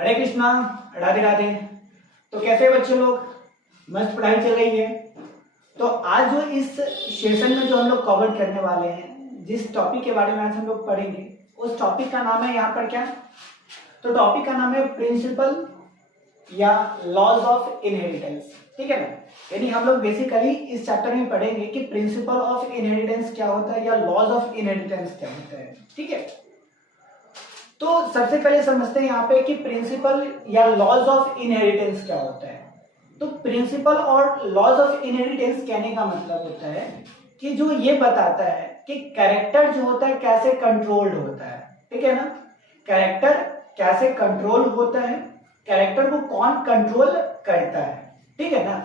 हरे कृष्णा, राधे राधे। तो कैसे बच्चे लोग, मस्त पढ़ाई चल रही है। तो आज जो इस सेशन में जो हम लोग कवर करने वाले हैं, जिस टॉपिक के बारे में आज हम लोग पढ़ेंगे, उस टॉपिक का नाम है यहाँ पर क्या, तो टॉपिक का नाम है प्रिंसिपल या लॉज ऑफ इनहेरिटेंस। ठीक है ना, यानी हम लोग बेसिकली इस चैप्टर में पढ़ेंगे कि प्रिंसिपल ऑफ इनहेरिटेंस क्या होता है या लॉज ऑफ इनहेरिटेंस क्या होता है। ठीक है, तो सबसे पहले समझते हैं यहाँ पे कि प्रिंसिपल या लॉज ऑफ इनहेरिटेंस क्या होता है। तो प्रिंसिपल और लॉज ऑफ इनहेरिटेंस कहने का मतलब होता है कि जो ये बताता है कि कैरेक्टर जो होता है कैसे कंट्रोल्ड होता है। ठीक है ना, कैरेक्टर कैसे कंट्रोल होता है, कैरेक्टर को कौन कंट्रोल करता है। ठीक है ना,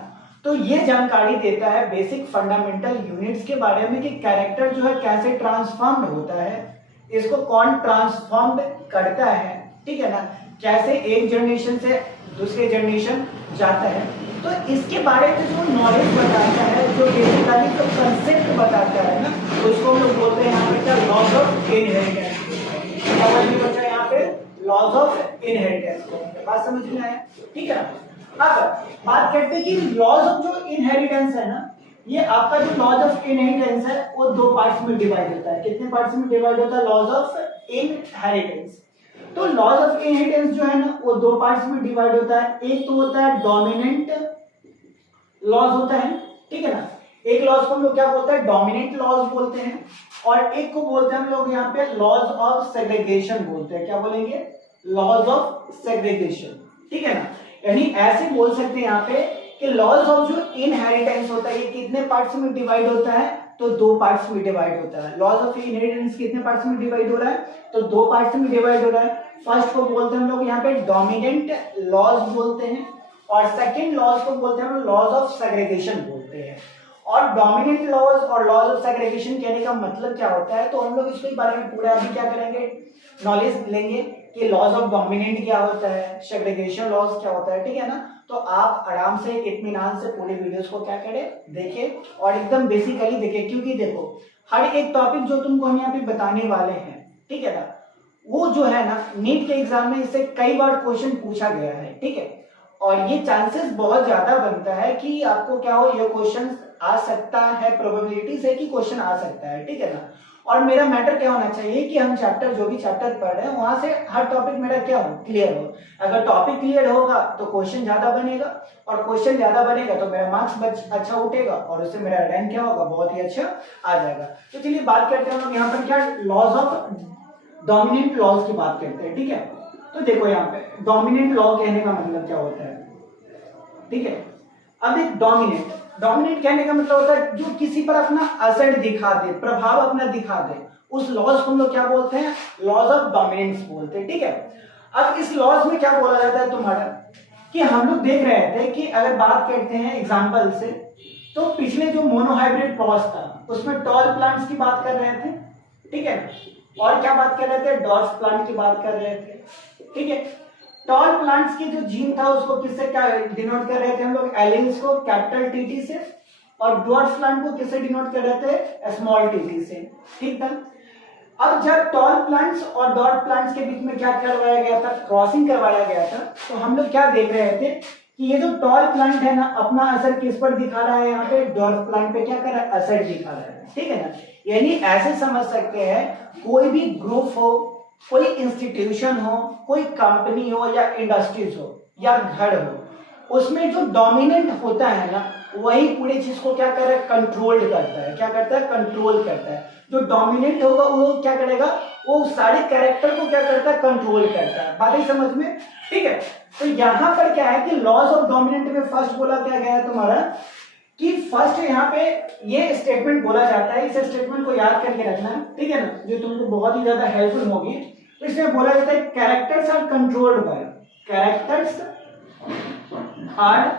तो ये जानकारी देता है बेसिक फंडामेंटल यूनिट्स के बारे में कि कैरेक्टर जो है कैसे ट्रांसफॉर्म्ड होता है, इसको कौन ट्रांसफॉर्म करता है। ठीक है ना, कैसे एक जनरेशन से दूसरे जनरेशन जाता है। तो इसके बारे में जो नॉलेज बताता है, जो बेसिकली जो कंसेप्ट बताता है ना, तो उसको हम लोग बोलते हैं यहाँ पे क्या, लॉज ऑफ इनहेरिटेंस। क्या बोलेंगे बच्चा यहाँ पे, लॉज ऑफ इनहेरिटेंस। बात समझ में आया? ठीक है ना। अब बात करते हैं कि लॉज ऑफ जो इनहेरिटेंस है ना, ये आपका जो लॉज ऑफ इनहेरिटेंस है वो दो पार्ट्स में डिवाइड होता है। कितने पार्ट्स में डिवाइड होता है लॉज ऑफ इनहेरिटेंस? तो लॉज ऑफ इनहेरिटेंस जो है ना वो दो पार्ट्स में डिवाइड होता है। एक तो होता है डोमिनेंट लॉज होता है, ठीक है ना, एक लॉज को हम लोग क्या बोलते हैं, डोमिनेंट लॉज बोलते हैं, और एक को बोलते हैं हम लोग यहाँ पे लॉज ऑफ सेग्रीगेशन बोलते हैं। क्या बोलेंगे, लॉज ऑफ सेग्रीगेशन। ठीक है ना, यानी ऐसे बोल सकते हैं यहाँ पे कि लॉज ऑफ जो इनहेरिटेंस होता है ये कितने पार्ट्स में डिवाइड होता है, तो दो पार्ट्स में डिवाइड होता है। लॉज ऑफ इनहेरिटेंस कितने पार्ट्स में डिवाइड हो रहा है, तो दो पार्ट्स में डिवाइड हो रहा है। फर्स्ट को बोलते हैं हम लोग यहाँ पे डोमिनेंट लॉज बोलते हैं, और सेकंड लॉज को बोलते हैं हम लॉज ऑफ सेग्रीगेशन बोलते हैं। और डोमिनेंट लॉज और लॉज ऑफ सेग्रीगेशन कहने का मतलब क्या होता है, तो हम लोग इसके बारे में पूरा अभी क्या करेंगे, नॉलेज लेंगे कि लॉज ऑफ डोमिनेंट क्या होता है, सेग्रीगेशन लॉज क्या होता है। ठीक है ना, तो आप आराम से इत्मीनान से पूरे वीडियोस को क्या करें, देखें और एकदम बेसिकली देखें, क्योंकि देखो हर एक टॉपिक जो तुमको हम यहाँ पे बताने वाले हैं, ठीक है ना, वो जो है ना नीट के एग्जाम में इससे कई बार क्वेश्चन पूछा गया है। ठीक है, और ये चांसेस बहुत ज्यादा बनता है कि आपको क्या हो, ये क्वेश्चन आ सकता है, प्रोबेबिलिटीज है कि क्वेश्चन आ सकता है। ठीक है ना, और मेरा मैटर क्या होना चाहिए कि हम चैप्टर जो भी चैप्टर पढ़ रहे हैं वहां से हर टॉपिक मेरा क्या हो, क्लियर हो। अगर टॉपिक क्लियर होगा तो क्वेश्चन ज्यादा बनेगा, और क्वेश्चन ज्यादा बनेगा तो मेरा मार्क्स अच्छा उठेगा, और उससे मेरा रैंक क्या होगा, बहुत ही अच्छा आ जाएगा। तो चलिए बात करते हैं हम लोग यहाँ पर क्या, लॉज ऑफ डोमिनेंट लॉज की बात करते हैं। ठीक है, तो देखो यहाँ पे डोमिनेंट लॉ कहने का मतलब क्या होता है। ठीक है, अब एक डोमिनेंट कहने का मतलब होता है जो किसी पर अपना असर दिखा दे, प्रभाव अपना दिखा दे, उस लॉज को हम लोग क्या बोलते हैं, लॉज ऑफ डोमिनेंस बोलते हैं। ठीक है, अब इस लॉज में क्या बोला जाता है तुम्हारा, कि हम लोग देख रहे थे कि अगर बात करते हैं एग्जाम्पल से, तो पिछले जो मोनोहाइब्रिड क्रॉस था उसमें टॉल प्लांट्स की बात कर रहे थे। ठीक है, और क्या बात कर रहे थे, डॉर्फ प्लांट की बात कर रहे थे। ठीक है, टॉल प्लांट्स की जो जीन था उसको किससे क्या डिनोट कर रहे थे हम लोग, एलिन्स को कैपिटल टीटी से, और ड्वार्फ प्लांट को किससे डिनोट कर रहे थे, स्मॉल टीटी से। ठीक था, अब जब टॉल प्लांट्स और डॉट प्लांट्स के बीच में क्या करवाया गया था, क्रॉसिंग करवाया गया था, तो हम लोग क्या देख रहे थे कि ये जो टॉल प्लांट है ना अपना असर किस पर दिखा रहा है, यहाँ पे डॉर्फ प्लांट पे क्या कर रहा है, असर दिखा रहा है। ठीक है ना, यानी ऐसे समझ सकते हैं कोई भी ग्रुप हो, कोई इंस्टीट्यूशन हो, कोई कंपनी हो या इंडस्ट्रीज हो या घर हो, उसमें जो डोमिनेंट होता है ना वही पूरी चीज को क्या कर रहा है, कंट्रोल्ड करता है। क्या करता है, कंट्रोल करता है। जो डोमिनेंट होगा वो क्या करेगा, वो सारे कैरेक्टर को क्या करता है, कंट्रोल करता है। बातें समझ में? ठीक है, तो यहाँ पर क्या है कि लॉज ऑफ डोमिनेंट में फर्स्ट बोला क्या गया है तुम्हारा, कि फर्स्ट यहाँ पे ये स्टेटमेंट बोला जाता है, इस स्टेटमेंट को याद करके रखना, ठीक है ना, जो तुमको बहुत ही ज्यादा हेल्पफुल होगी। तो इसमें बोला जाता है characters are controlled by, characters are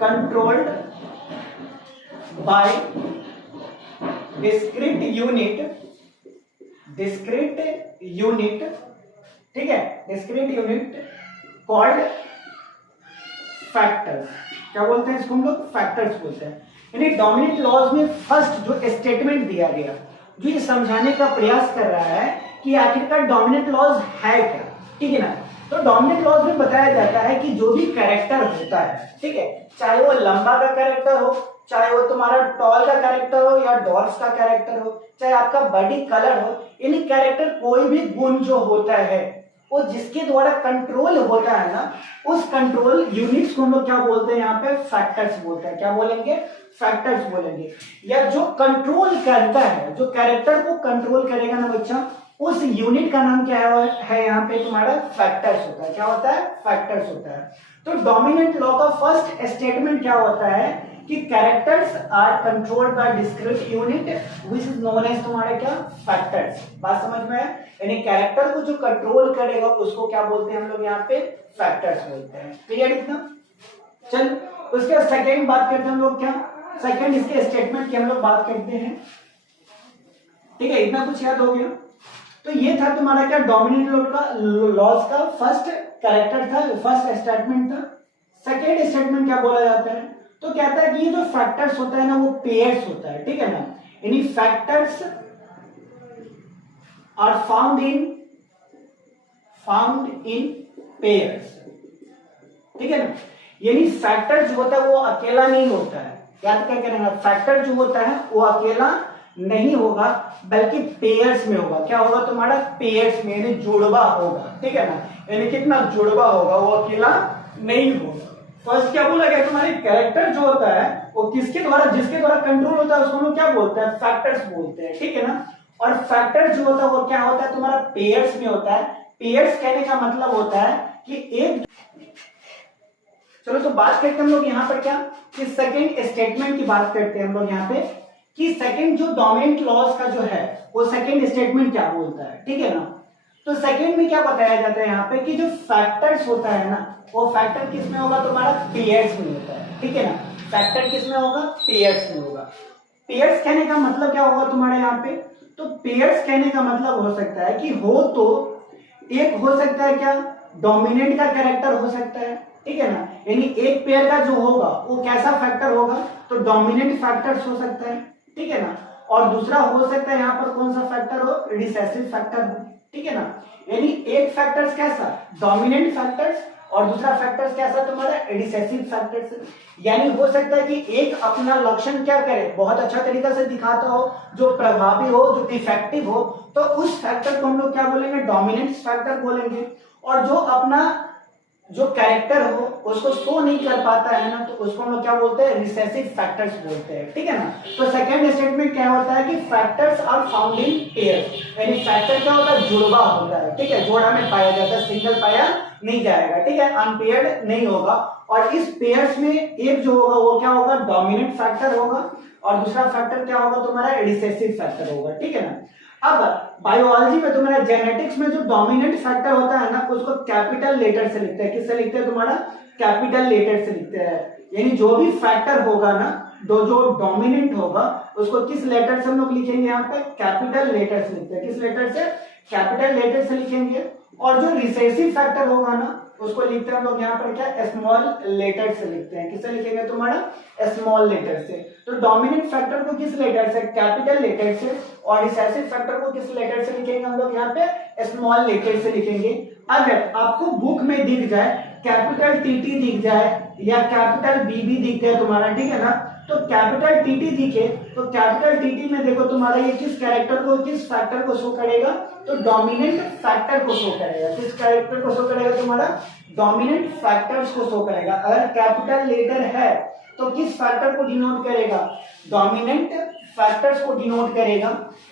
controlled by discrete unit, ठीक है, डिस्क्रीट यूनिट कॉल्ड फैक्टर्स। क्या बोलते हैं इसको हम लोग, फैक्टर्स बोलते हैं। यानी डोमिनेंट लॉज में फर्स्ट जो स्टेटमेंट दिया गया, जो ये समझाने का प्रयास कर रहा है कि आखिरकार डोमिनेंट लॉज है क्या। ठीक है ना, तो डोमिनेंट क्लॉज में बताया जाता है कि जो भी कैरेक्टर होता है, ठीक है, चाहे वो लंबा का कैरेक्टर हो, चाहे वो तुम्हारा टॉल का कैरेक्टर हो या डॉर्फ का कैरेक्टर हो, चाहे आपका बॉडी कलर हो, यानी कैरेक्टर कोई भी गुण जो होता है वो जिसके द्वारा कंट्रोल होता है ना, उस कंट्रोल यूनिट्स को हम लोग क्या बोलते हैं यहाँ पे, फैक्टर्स बोलते हैं। क्या बोलेंगे, फैक्टर्स बोलेंगे। या जो कंट्रोल करता है, जो कैरेक्टर को कंट्रोल करेगा ना बच्चा, उस यूनिट का नाम क्या है यहाँ पे तुम्हारा, फैक्टर्स होता है। क्या होता है, फैक्टर्स होता है। तो डोमिनेंट लॉ का फर्स्ट स्टेटमेंट क्या होता है कि characters are controlled by discrete unit which is known as तुम्हारे क्या, फैक्टर्स। बात समझ में है, यानी कैरेक्टर को जो कंट्रोल करेगा उसको क्या बोलते हैं हम लोग यहाँ पे, फैक्टर्स बोलते हैं। क्लियर इतना। चल उसके सेकंड बात करते हैं हम लोग, क्या सेकंड इसके स्टेटमेंट की हम लोग बात करते हैं। ठीक है, इतना कुछ याद हो गया। तो ये था तुम्हारा क्या, डोमिनेंट लॉज का फर्स्ट कैरेक्टर था, फर्स्ट स्टेटमेंट था। सेकेंड स्टेटमेंट क्या बोला जाता है, तो कहता है कि ये जो फैक्टर्स होता है ना वो पेयर्स होता है। ठीक है ना, यानी factors are found in pairs. ठीक है ना, यानी फैक्टर जो होता है वो अकेला नहीं होता है। याद क्या करेंगे, फैक्टर जो होता है वो अकेला नहीं होगा बल्कि पेयर्स में होगा। क्या होगा तुम्हारा, पेयर्स में, यानी जुड़वा होगा। ठीक है ना, यानी कितना जुड़वा होगा, वो अकेला नहीं होगा। फर्स्ट क्या बोला गया, तुम्हारी कैरेक्टर जो होता है वो किसके द्वारा, जिसके द्वारा कंट्रोल होता है उसको हम लोग क्या बोलते हैं, फैक्टर्स बोलते हैं। ठीक है ना, और फैक्टर जो होता है वो क्या होता है तुम्हारा, पेयर्स में होता है। पेयर्स कहने का मतलब होता है कि एक, चलो तो बात करते हैं हम लोग यहाँ पर क्या, कि सेकंड स्टेटमेंट की बात करते हैं हम लोग यहाँ पे, कि सेकंड जो डोमिनेंट क्लॉज का जो है वो सेकंड स्टेटमेंट क्या बोलता है। ठीक है ना, तो सेकंड में क्या बताया जाता है यहाँ पे कि जो फैक्टर्स होता है ना, वो फैक्टर किस में होगा तुम्हारा, पेयर्स में होता है। ठीक है ना, फैक्टर किस में होगा, पेयर्स में होगा। पेयर्स कहने का मतलब क्या होगा तुम्हारे यहाँ पे, तो पेयर्स कहने का मतलब हो सकता है कि हो तो एक हो सकता है क्या, डोमिनेंट का कैरेक्टर हो सकता है। ठीक है ना, यानी एक पेयर का जो होगा वो कैसा फैक्टर होगा, तो डोमिनेंट फैक्टर्स हो सकता है। ठीक है ना, और दूसरा हो सकता है यहाँ पर कौन सा फैक्टर हो, रिसेसिव फैक्टर हो। ठीक है ना, यानी एक फैक्टर्स कैसा, डोमिनेंट फैक्टर्स, और दूसरा फैक्टर्स कैसा तुम्हारा, रिसेसिव फैक्टर्स। यानी हो सकता है कि एक अपना लक्षण क्या करे, बहुत अच्छा तरीका से दिखाता हो, जो प्रभावी हो, जो इफेक्टिव हो, तो उस फैक्टर को हम लोग क्या बोलेंगे, डोमिनेंट फैक्टर बोलेंगे। और जो अपना जो कैरेक्टर हो उसको शो नहीं कर पाता है ना, तो उसको हम लोग क्या बोलते हैं, रिसेसिव फैक्टर्स बोलते हैं। ठीक है ना, तो सेकंड स्टेटमेंट क्या होता है कि factors are found in pairs, यानी फैक्टर क्या होता है, जुड़वा होता है। ठीक है, जोड़ा में पाया जाता है, सिंगल पाया नहीं जाएगा। ठीक है, अनपेयर्ड नहीं होगा। और इस पेयर्स में एक जो होगा वो क्या होगा, डोमिनेंट फैक्टर होगा, और दूसरा फैक्टर क्या होगा तुम्हारा, रिसेसिव फैक्टर होगा। ठीक है ना, अब बायोलॉजी में तुम्हारा जेनेटिक्स में जो डोमिनेंट फैक्टर होता है ना, उसको कैपिटल लेटर से लिखते हैं। किससे लिखते हैं तुम्हारा, कैपिटल लेटर से लिखते हैं। यानी जो भी फैक्टर होगा ना, जो डोमिनेंट होगा उसको किस लेटर से हम लोग लिखेंगे, यहाँ पे कैपिटल लेटर से लिखते हैं। किस लेटर से, कैपिटल लेटर से लिखेंगे। और जो रिसेसिव फैक्टर होगा ना उसको लिखते हैं हम लोग यहाँ पर क्या, स्मॉल लेटर से लिखते हैं। किससे लिखेंगे तुम्हारा, स्मॉल लेटर से। तो डोमिनेंट फैक्टर को किस लेटर से, कैपिटल लेटर से, और रिसेसिव फैक्टर को किस लेटर से लिखेंगे हम लोग यहाँ पे, स्मॉल लेटर से लिखेंगे। अगर आपको बुक में दिख जाए कैपिटल टीटी दिख जाए या कैपिटल बीबी दिख जाए तुम्हारा, ठीक है ना, तो कैपिटल टीटी दिखे तो कैपिटल टीटी में देखो तुम्हारा ये किस कैरेक्टर को, किस फैक्टर को शो करेगा, तो डोमिनेंट फैक्टर को शो करेगा। किस कैरेक्टर को शो करेगा तुम्हारा, डोमिनेंट फैक्टर्स को शो करेगा। अगर कैपिटल लेटर है तो किस फैक्टर को डिनोट करेगा, डोमिनेंट फैक्टर्स को डिनोट करेगा।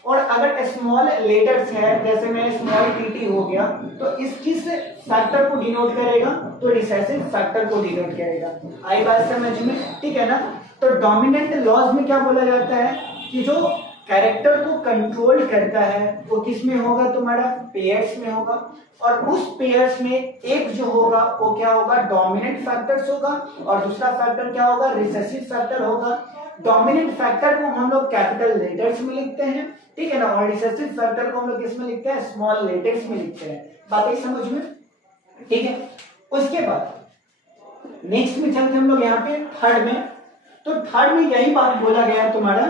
और अगर स्मॉल लेटर्स है, जैसे में स्मॉल टीटी हो गया, तो इस किस फैक्टर को डिनोट करेगा, तो रिसेसिव फैक्टर को डिनोट करेगा। आई बात समझ में, ठीक है ना। तो डोमिनेंट लॉज में क्या बोला जाता है कि जो कैरेक्टर को कंट्रोल करता है वो किस में होगा तुम्हारा, पेयर्स में होगा। और उस पेयर्स में एक जो होगा वो क्या होगा, डोमिनेंट फैक्टर्स होगा, और दूसरा फैक्टर क्या होगा, रिसेसिव फैक्टर होगा। डोमिनेंट फैक्टर को हम लोग कैपिटल लेटर्स में लिखते हैं, ठीक है ना, और रिसेसिव फैक्टर को हम लोग किस में लिखते हैं, स्मॉल लेटर्स में लिखते हैं। बातें समझ में, ठीक है। उसके बाद नेक्स्ट में चलते हम लोग यहाँ पे थर्ड में। तो थर्ड में यही बात बोला गया तुम्हारा